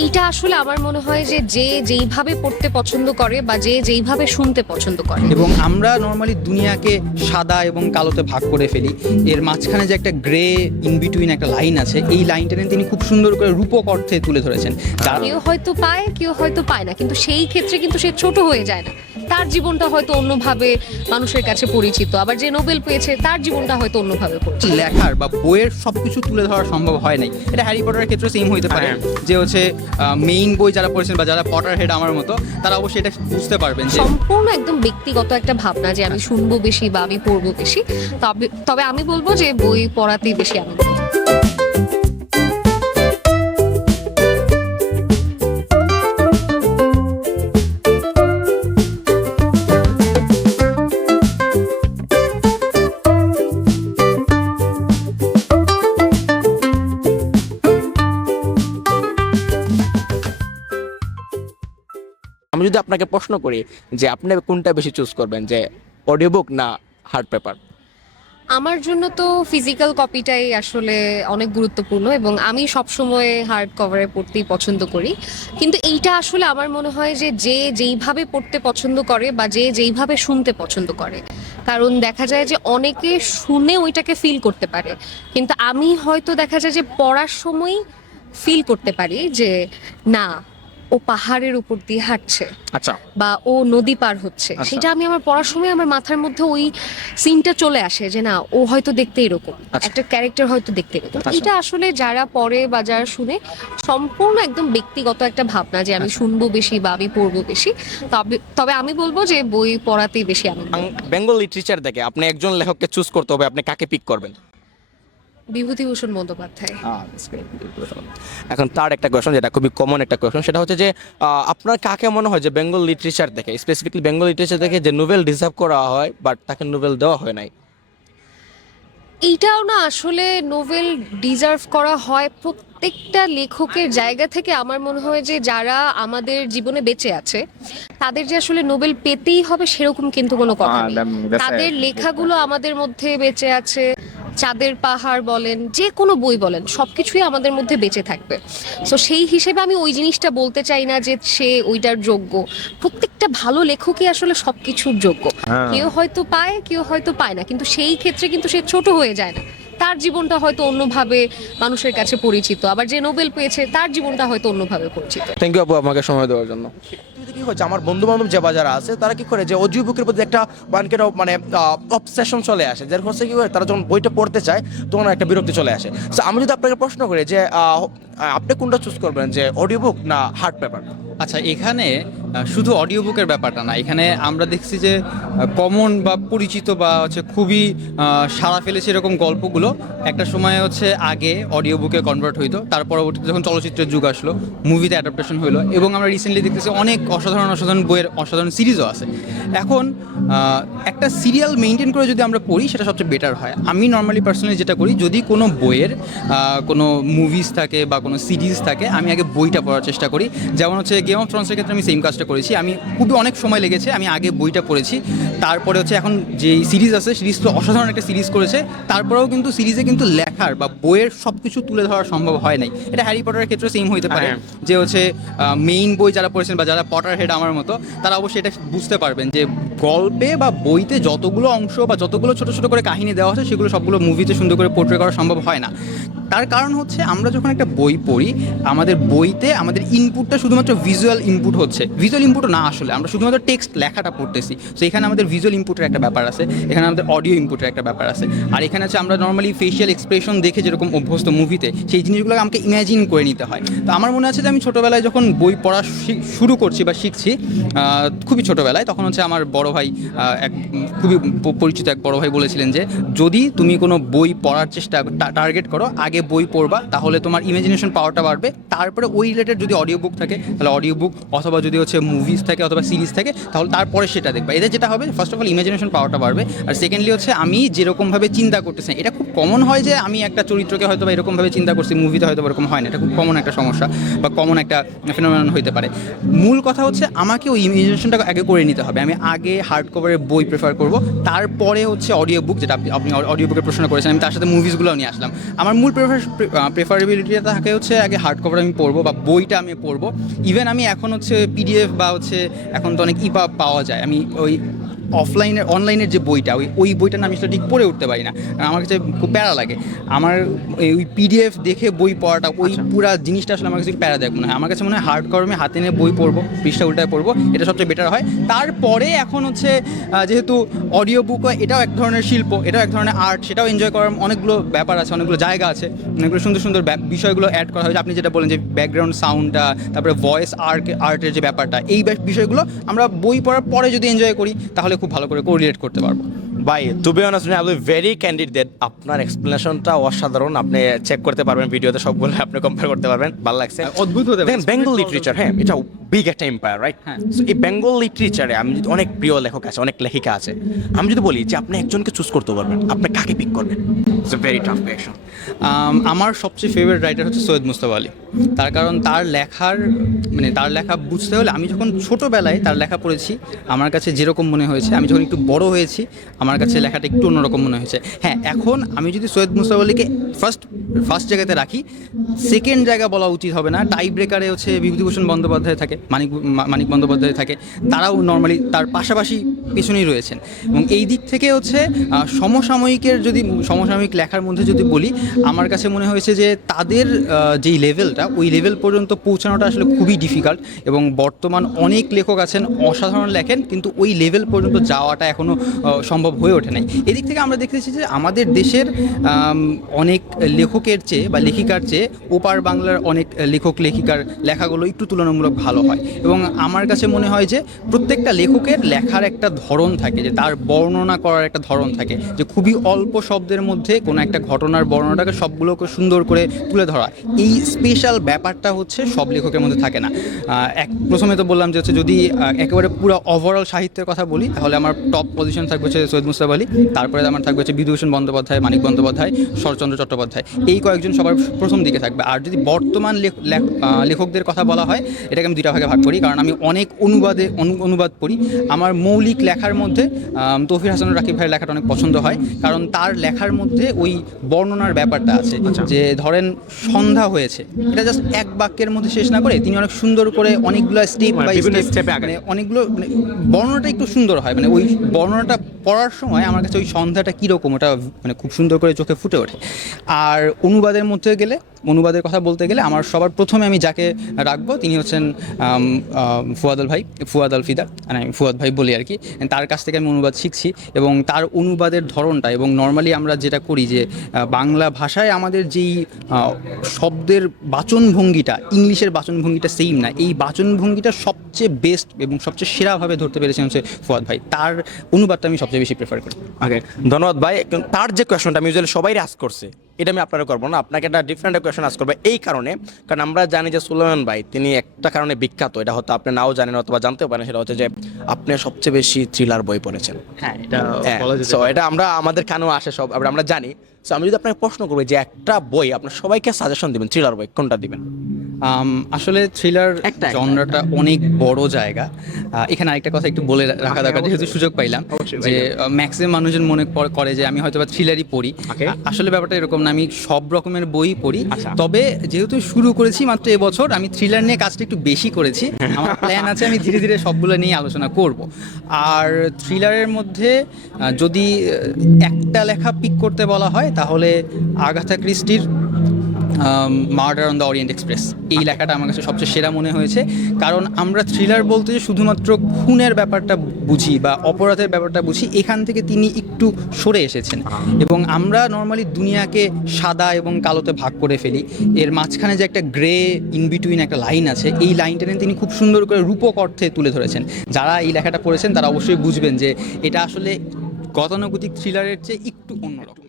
এইটা আসলে আমার মনে হয় যে যে যেইভাবে পড়তে পছন্দ করে বা যে যেইভাবে শুনতে পছন্দ করে। এবং আমরা নর্মালি দুনিয়াকে সাদা এবং কালোতে ভাগ করে ফেলি, এর মাঝখানে যে একটা গ্রে ইন বিটুইন একটা লাইন আছে, এই লাইনটা নিয়ে তিনি খুব সুন্দর করে রূপক অর্থে তুলে ধরেছেন। কেউ হয়তো পায়, কেউ হয়তো পায় না, কিন্তু সেই ক্ষেত্রে কিন্তু সে ছোট হয়ে যায় না। তার জীবনটা হয়তো অন্যভাবে মানুষের কাছে পরিচিত, আবার যে নোবেল পেয়েছে তার জীবনটা হয়তো অন্যভাবে পরিচিত। লেখার বা বইয়ের সবকিছু তুলে ধরা সম্ভব হয় নাই। এটা হ্যারি পটারের ক্ষেত্রে সেম হইতে পারে, যে হচ্ছে মেইন বই যারা পড়েছেন বা যারা পটার হেড আমার মতো, তারা অবশ্যই এটা বুঝতে পারবেন যে সম্পূর্ণ একদম ব্যক্তিগত একটা ভাবনা যে আমি শুনবো বেশি বা আমি পড়বো বেশি। তবে আমি বলবো যে বই পড়াতেই বেশি আনন্দ। আমি যদি আপনাকে প্রশ্ন করি যে আপনি কোনটা বেশি চুজ করবেন, যে অডিও বুক না হার্ড পেপার? আমার জন্য তো ফিজিক্যাল কপিটাই আসলে অনেক গুরুত্বপূর্ণ, এবং আমি সবসময় হার্ড কভারে পড়তেই পছন্দ করি। কিন্তু এইটা আসলে আমার মনে হয় যে যে যেইভাবে পড়তে পছন্দ করে বা যে যেইভাবে শুনতে পছন্দ করে। কারণ দেখা যায় যে অনেকে শুনে ওইটাকে ফিল করতে পারে, কিন্তু আমি হয়তো দেখা যায় যে পড়ার সময় ফিল করতে পারি যে না, ও পাহাড়ের উপর দিয়ে হাঁটছে আচ্ছা, বা ও নদী পার হচ্ছে। সেটা আমি আমার পড়ার সময় আমার মাথার মধ্যে ওই সিনটা চলে আসে যে না, ও হয়তো দেখতে এরকম, একটা ক্যারেক্টার হয়তো দেখতে এরকম। এটা আসলে যারা পড়ে বা যারা শুনে সম্পূর্ণ একদম ব্যক্তিগত একটা ভাবনা যে আমি শুনবো বেশি বা আমি পড়বো বেশি। তবে আমি বলবো যে বই পড়াতেই বেশি আনন্দ। বেঙ্গল লিটারেচার দেখে আপনি একজন লেখককে চুজ করতে হবে, আপনি কাকে পিক করবেন? বিভূতিভূষণ বন্দ্যোপাধ্যায়। এখন তার একটা কোয়েশন, যেটা খুবই কমন একটা কোয়েশন, সেটা হচ্ছে যে আপনার কাকে মনে হয় যে বেঙ্গল লিটারেচার দেখে, স্পেসিফিকলি বেঙ্গল লিটারেচার দেখে যে নোবেল ডিজার্ভ করা হয় বাট তাকে নোবেল দেওয়া হয় নাই? এইটাও না আসলে নোবেল ডিজার্ভ করা হয় প্রত্যেকটা লেখকের জায়গা থেকে। আমার মনে হয় যে যারা আমাদের জীবনে বেঁচে আছে তাদের যে আসলে নোবেল পেতেই হবে সেরকম কিন্তু কোনো কথা নেই। তাদের লেখাগুলো আমাদের মধ্যে বেঁচে আছে। চাঁদের পাহাড় বলেন, যে কোনো বই বলেন, সবকিছুই আমাদের মধ্যে বেঁচে থাকবে। সো সেই হিসেবে আমি ওই জিনিসটা বলতে চাই না যে সে ওইটার যোগ্য। প্রত্যেকটা ভালো লেখকই আসলে সবকিছুর যোগ্য। কেউ হয়তো পায়, কেউ হয়তো পায় না, কিন্তু সেই ক্ষেত্রে কিন্তু সে ছোট হয়ে যায় না। তার জীবনটা হয়তো অন্যভাবে মানুষের কাছে পরিচিত, আবার যে নোবেল পেয়েছে তার জীবনটা হয়তো অন্যভাবে পরিচিত। থ্যাংক ইউ আপু আমাকে সময় দেওয়ার জন্য। কি হচ্ছে, আমার বন্ধু বান্ধব যে বাজারে আছে তারা কি করে যে অডিও বুকের প্রতি একটা মানে অবসেশন চলে আসে, যার হচ্ছে কি করে তারা যখন বইটা পড়তে চায় তখন একটা বিরক্তি চলে আসে। তো আমি যদি আপনাকে প্রশ্ন করি যে আপনি কোনটা চুজ করবেন, যে অডিও বুক না হার্ড পেপার? আচ্ছা, এখানে শুধু অডিও বুকের ব্যাপারটা না, এখানে আমরা দেখছি যে কমন বা পরিচিত বা হচ্ছে খুবই সাড়া ফেলেছে এরকম গল্পগুলো একটা সময় হচ্ছে আগে অডিও বুকে কনভার্ট হইতো, তার পরবর্তীতে যখন চলচ্চিত্রের যুগ আসলো, মুভিতে অ্যাডাপ্টেশন হইলো, এবং আমরা রিসেন্টলি দেখতেছি অনেক অসাধারণ অসাধারণ বইয়ের অসাধারণ সিরিজও আছে। এখন একটা সিরিয়াল মেনটেন করে যদি আমরা পড়ি সেটা সবচেয়ে বেটার হয়। আমি নর্মালি পার্সোনালি যেটা করি, যদি কোনো বইয়ের কোনো মুভিজ থাকে বা কোনো সিরিজ থাকে, আমি আগে বইটা পড়ার চেষ্টা করি। যেমন হচ্ছে গেম অফ থ্রোনসের ক্ষেত্রে আমি সেম কাজটা করেছি। আমি খুবই অনেক সময় লেগেছে, আমি আগে বইটা পড়েছি, তারপরে হচ্ছে এখন যে সিরিজ আছে, সিরিজ তো অসাধারণ একটা সিরিজ করেছে, তারপরেও কিন্তু সিরিজে কিন্তু লেখার বা বইয়ের সব কিছু তুলে ধরা সম্ভব হয় নাই। এটা হ্যারি পটারের ক্ষেত্রে সেম হইতে পারে, যে হচ্ছে মেইন বই যারা পড়েছেন বা যারা পটার হেড আমার মতো, তারা অবশ্যই এটা বুঝতে পারবেন যে গল্পে বা বইতে যতগুলো অংশ বা যতগুলো ছোটো ছোটো করে কাহিনী দেওয়া আছে সেগুলো সবগুলো মুভিতে সুন্দর করে পোর্ট্রে করা সম্ভব হয় না। তার কারণ হচ্ছে আমরা যখন একটা বই পড়ি, আমাদের বইতে আমাদের ইনপুটটা শুধুমাত্র ভিজুয়াল ইনপুট হচ্ছে, ভিজুয়াল ইনপুটও না, আসলে আমরা শুধুমাত্র টেক্সট লেখাটা পড়তেছি। তো এখানে আমাদের ভিজুয়াল ইনপুটের একটা ব্যাপার আছে, এখানে আমাদের অডিও ইনপুটের একটা ব্যাপার আছে, আর এখানে হচ্ছে আমরা নর্মালি ফেশিয়াল এক্সপ্রেশন দেখে যেরকম অভ্যস্ত মুভিতে, সেই জিনিসগুলোকে আমাকে ইমাজিন করে নিতে হয়। তো আমার মনে আছে যে আমি ছোটোবেলায় যখন বই পড়া শুরু করছি বা শিখছি, খুবই ছোটোবেলায়, তখন হচ্ছে আমার বড় ভাই, এক খুবই পরিচিত এক বড় ভাই বলেছিলেন যে যদি তুমি কোনো বই পড়ার চেষ্টা টার্গেট করো, আগে বই পড়বা, তাহলে তোমার ইমাজিনেশন পাওয়ারটা বাড়বে, তারপরে ওই রিলেটেড যদি অডিও বুক থাকে তাহলে অডিও বুক, অথবা যদি হচ্ছে মুভিজ থাকে অথবা সিরিজ থাকে তাহলে তারপরে সেটা দেখবা। এদের যেটা হবে ফার্স্ট অফ অল ইমাজিনেশন পাওয়ারটা বাড়বে, আর সেকেন্ডলি হচ্ছে আমি যেরকমভাবে চিন্তা করতেছি, এটা খুব কমন হয় যে আমি একটা চরিত্রকে হয়তো বা এরকমভাবে চিন্তা করছি, মুভিতে হয়তো এরকম হয় না, এটা খুব কমন একটা সমস্যা বা কমন একটা ফিনোমেনন হতে পারে। মূল কথা হচ্ছে আমাকে ওই ইমাজিনেশনটা আগে করে নিতে হবে। আমি আগে হার্ড কভারের বই প্রেফার করব, তারপরে হচ্ছে অডিও বুক, যেটা আপনি অডিও বুকের প্রশ্ন করেছেন, আমি তার সাথে মুভিসগুলোও নিয়ে আসলাম। আমার মূল প্রেফারেবিলিটিটা থাকে হচ্ছে আগে হার্ড কভার আমি পড়বো বা বইটা আমি পড়বো। ইভেন আমি এখন হচ্ছে পিডিএফ বা হচ্ছে এখন তো অনেক ইপাব পাওয়া যায়, আমি ওই অনলাইনের যে বইটা ওই বইটা না আমি সেটা ঠিক পড়ে উঠতে পারি না, আমার কাছে খুব প্যারা লাগে। আমার ওই পিডিএফ দেখে বই পড়াটা ওই পুরা জিনিসটা আসলে আমার কাছে প্যারা দেখ মনে হয়। আমার কাছে মনে হয় হার্ড কভার আমি হাতে নিয়ে বই পড়বো, পৃষ্ঠা উল্টায় পড়বো, এটা সবচেয়ে বেটার হয়। তারপরে এখন হচ্ছে যেহেতু অডিও বুক এটাও এক ধরনের শিল্প, এটাও এক ধরনের আর্ট, সেটাও এনজয় করার অনেকগুলো ব্যাপার আছে, অনেকগুলো জায়গা আছে, অনেকগুলো সুন্দর সুন্দর বিষয়গুলো অ্যাড করা হয়। আপনি যেটা বলেন যে ব্যাকগ্রাউন্ড সাউন্ডটা, তারপরে ভয়েস আর্টের যে ব্যাপারটা, এই বিষয়গুলো আমরা বই পড়ার পরে যদি এনজয় করি তাহলে খুব ভালো করে কোরিলেট করতে পারবো। ভাই টু বি অনেস্ট আপনি ভেরি ক্যান্ডিডেট, আপনার এক্সপ্লেনেশনটা অসাধারণ, আপনি চেক করতে পারবেন ভিডিওতে, সবগুলো আপনি কম্পেয়ার করতে পারবেন, ভালো লাগছে। অদ্ভুত হতে দেখেন বেঙ্গল লিটারেচার, হ্যাঁ এটা বিগ একটা এম্পায়ার, রাইট? হ্যাঁ। সো এই বেঙ্গল লিটারেচারে আমি যদি অনেক প্রিয় লেখক আছে, অনেক লেখিকা আছে, আমি যদি বলি যে আপনি একজনকে চুজ করতে পারবেন, আপনি কাকে পিক করবেন? It's a very tough question. আমার সবচেয়ে ফেভারিট রাইটার হচ্ছে সৈয়দ মুস্তাফা আলী। তার কারণ তার লেখা বুঝতে হলে আমি যখন ছোটোবেলায় তার লেখা পড়েছি আমার কাছে যেরকম মনে হয়েছে, আমি যখন একটু বড় হয়েছি আমার কাছে লেখাটা একটু অন্যরকম মনে হয়েছে। হ্যাঁ, এখন আমি যদি সৈয়দ মুস্তাফা আলীকে ফার্স্ট জায়গাতে রাখি, সেকেন্ড জায়গা বলা উচিত হবে না। টাই ব্রেকারে হচ্ছে বিভূতিভূষণ বন্দ্যোপাধ্যায় থাকে, মানিক বন্দ্যোপাধ্যায় থাকে, তারাও নর্মালি তার পাশাপাশি পেছনেই রয়েছেন। এবং এই দিক থেকে হচ্ছে সমসাময়িক লেখার মধ্যে যদি বলি, আমার কাছে মনে হয়েছে যে তাদের যেই লেভেলটা, ওই লেভেল পর্যন্ত পৌঁছানোটা আসলে খুবই ডিফিকাল্ট, এবং বর্তমান অনেক লেখক আছেন অসাধারণ লেখেন, কিন্তু ওই লেভেল পর্যন্ত যাওয়াটা এখনও সম্ভব হয়ে ওঠে নাই। এদিক থেকে আমরা দেখতেছি যে আমাদের দেশের অনেক লেখকের চেয়ে বা লেখিকার চেয়ে ওপার বাংলার অনেক লেখিকার লেখাগুলো একটু তুলনামূলক ভালো হয়। এবং আমার কাছে মনে হয় যে প্রত্যেকটা লেখকের লেখার একটা ধরন থাকে, যে তার বর্ণনা করার একটা ধরন থাকে, যে খুবই অল্প শব্দের মধ্যে কোনো একটা ঘটনার বর্ণনাটাকে সবগুলোকে সুন্দর করে তুলে ধরা। এই স্পেশাল ব্যাপারটা হচ্ছে সব লেখকের মধ্যে থাকে না। প্রথমে তো বললাম যে হচ্ছে যদি একেবারে পুরো ওভারঅল সাহিত্যের কথা বলি, তাহলে আমার টপ পজিশন থাকবে হচ্ছে সৈয়দ মুস্তাফা আলী, তারপরে আমার থাকবে হচ্ছে বিভূতিভূষণ বন্দ্যোপাধ্যায়, মানিক বন্দ্যোপাধ্যায়, শরৎচন্দ্র চট্টোপাধ্যায়, এই কয়েকজন সবার প্রথম দিকে থাকবে। আর যদি বর্তমান লেখকদের কথা বলা হয়, এটাকে আমি দুইটা ভাগে ভাগ করি, কারণ আমি অনেক অনুবাদ পড়ি। আমার মৌলিক লেখার মধ্যে তৌফির হাসানুর রাকিব ভাইয়ের লেখাটা অনেক পছন্দ হয়, কারণ তার লেখার মধ্যে ওই বর্ণনার ব্যাপারটা আছে। যে ধরেন সন্ধ্যা হয়েছে, এটা জাস্ট এক বাক্যের মধ্যে শেষ না করে তিনি অনেক সুন্দর করে অনেকগুলো স্টেপ বাই স্টেপ, মানে অনেকগুলো বর্ণনাটা একটু সুন্দর হয়। মানে ওই বর্ণনাটা পড়ার সময় আমার কাছে ওই সন্ধ্যাটা কীরকম, ওটা মানে খুব সুন্দর করে চোখে ফুটে ওঠে। আর অনুবাদের কথা বলতে গেলে আমার সবার প্রথমে আমি যাকে রাখবো তিনি হচ্ছেন ফুয়াদ আল ফিদা, মানে আমি ফুয়াদ ভাই বলি আর কি। তার কাছ থেকে আমি অনুবাদ শিখছি, এবং তার অনুবাদের ধরনটা, এবং নর্মালি আমরা যেটা করি যে বাংলা ভাষায় আমাদের যেই শব্দের বাচনভঙ্গিটা, ইংলিশের বাচনভঙ্গিটা সেম না, এই বাচনভঙ্গিটা সবচেয়ে বেস্ট এবং সবচেয়ে সেরাভাবে ধরতে পেরেছেন হচ্ছে ফুয়াদ ভাই। তার অনুবাদটা আমি সবচেয়ে বেশি প্রেফার করি। ওকে, ধন্যবাদ ভাই। তার যে কোয়েশনটা আমি ইউজুয়ালি সবাই আস্ক করছে, এটা আমি আপনারা করবো না, আপনাকে একটা ডিফারেন্ট কোয়েশন আস্ক করবো। এই কারণে, কারণ আমরা জানি যে সুলাইমান ভাই তিনি একটা কারণে বিখ্যাত, এটা হয়তো আপনি নাও জানেন অথবা জানতেও পারেন, সেটা হচ্ছে যে আপনি সবচেয়ে বেশি থ্রিলার বই পড়েছেন। হ্যাঁ, এটা আমাদের কানেও আসে, সব আমরা জানি। সো আমি যদি আপনাকে প্রশ্ন করবো যে একটা বই আপনার সবাইকে সাজেশন দিবেন, থ্রিলার বই কোনটা দিবেন? আসলে থ্রিলার জনরাটা অনেক বড় জায়গা। এখানে আরেকটা কথা একটু বলে রাখা দরকার, যেহেতু সুযোগ পাইলাম, যে ম্যাক্সিমাম মানুষজন মনে করে যে আমি হয়তো বা থ্রিলারই পড়ি। আসলে ব্যাপারটা এরকম না, আমি সব রকমের বই পড়ি। তবে যেহেতু শুরু করেছি মাত্র এবছর, আমি থ্রিলার নিয়ে কাজটা একটু বেশি করেছি। আমার প্ল্যান আছে আমি ধীরে ধীরে সবগুলো নিয়ে আলোচনা করব। আর থ্রিলারের মধ্যে যদি একটা লেখা পিক করতে বলা হয়, তাহলে আগাথা ক্রিস্টির murder on the Orient Express, এই লেখাটা আমার কাছে সবচেয়ে সেরা মনে হয়েছে। কারণ আমরা থ্রিলার বলতে যে শুধুমাত্র খুনের ব্যাপারটা বুঝি বা অপরাধের ব্যাপারটা বুঝি, এখান থেকে তিনি একটু সরে এসেছেন। এবং আমরা নর্মালি দুনিয়াকে সাদা এবং কালোতে ভাগ করে ফেলি, এর মাঝখানে যে একটা গ্রে ইন বিটুইন একটা লাইন আছে, এই লাইনটা নিয়ে তিনি খুব সুন্দর করে রূপক অর্থে তুলে ধরেছেন। যারা এই লেখাটা পড়েছেন তারা অবশ্যই বুঝবেন যে এটা আসলে গতানুগতিক থ্রিলারের চেয়ে একটু অন্যরকম।